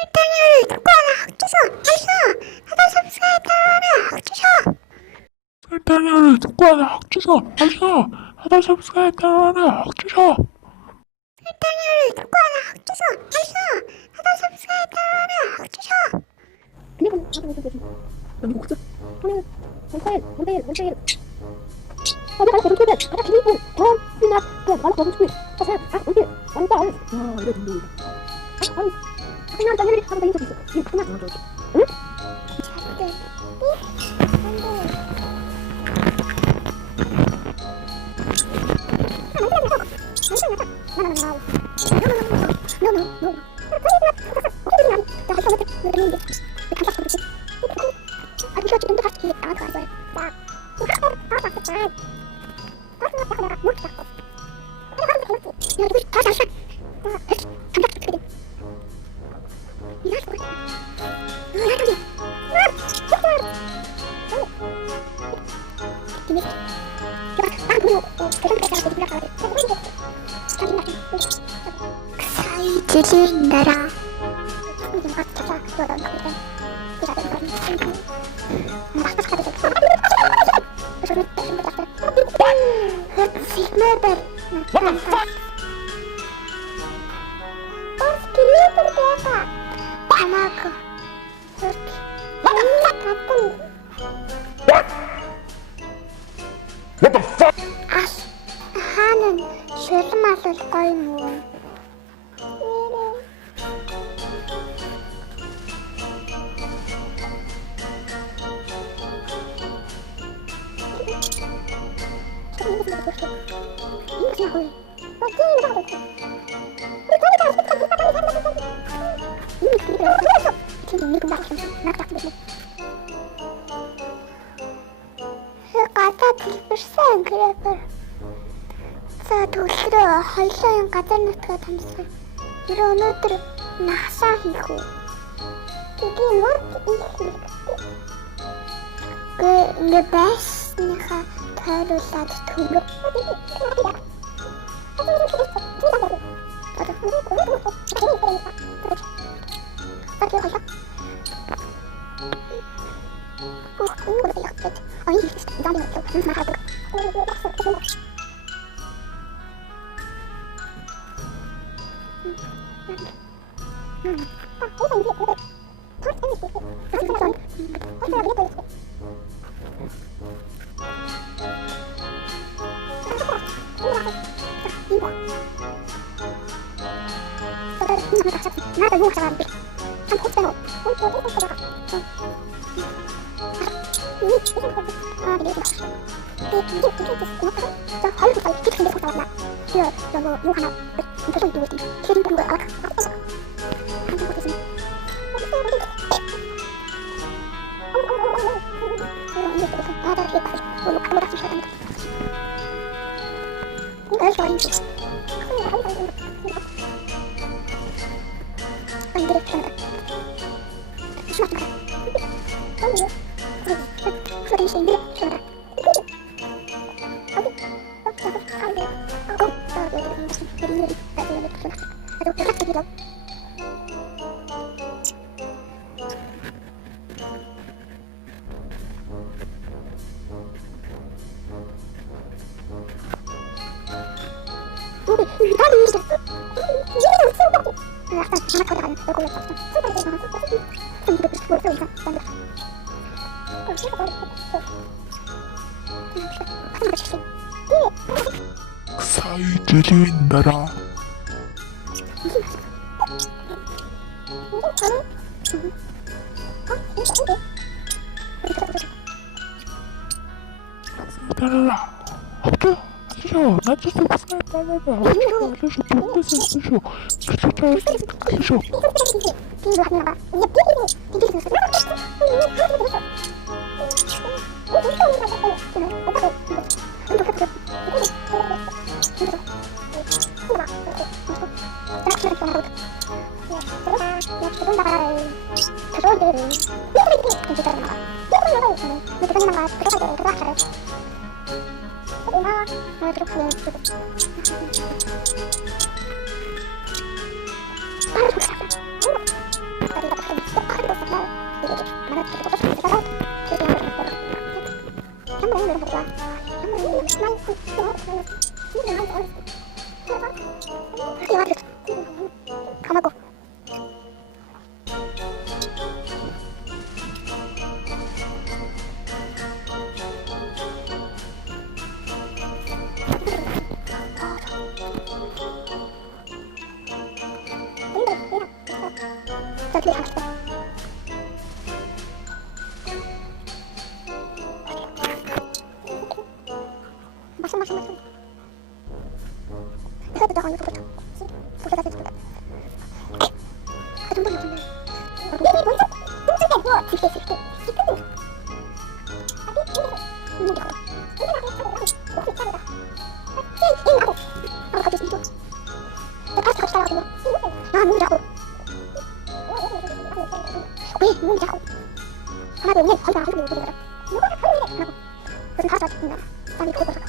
설탕을 섞어라 옥주소 알았어. 하나 섭취했다는 옥주소. 설탕을 섞어라 옥주소 알았어. 하나 섭취했다는 옥주소. 설탕을 섞어라 옥주소 알았어. 하나 섭취했다는 옥주소. 그리고 너무 고쳐. 오늘 원태일. 어제 가서 계속 초대. 아까 기니고 더 끝나. 그냥 말로 거기 죽고. 자세. 원태일. 완다. 이래 된다. 그냥 당연히 하고 다닌 적 있어. 이거 그만. 응? 주주인 나라 하는 죄수맛을 거이무 도시를 헐서연 가자나트가 담서 이런 옷들을 나사히고 이게 뭐지? 그 베스니가 다루 사드 도로 사이주주인 나라 따라라 옥주 쓰쇼 나도 섭취 따라라 옥주 쓰쇼 뭔데 쓰쇼 쓰쇼 감하고 자, 뒤에 가봅시다. 마셔. 그래도 나가 이거 좋겠다. 보셔다 좋겠다. 그 정도면 좋네. 이게 먼저 동쪽에 누워 집게. 하나 둘 셋, 거기다 한쪽에 이렇게 되거든. 하고 무슨 다섯 있나? 땀이 보고 서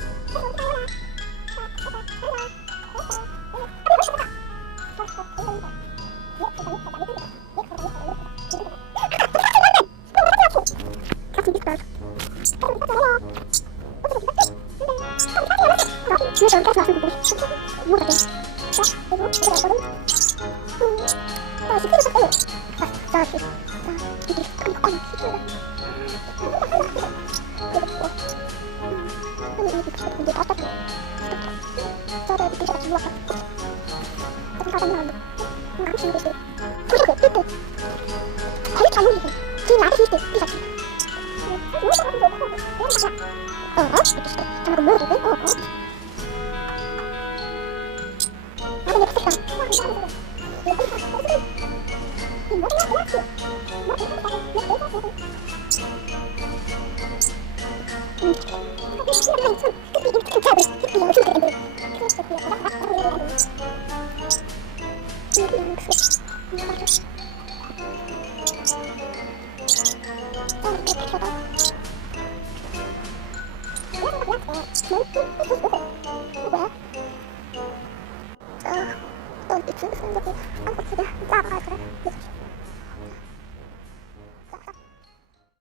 또 미친 생각이 안 고치게 짜가 그래.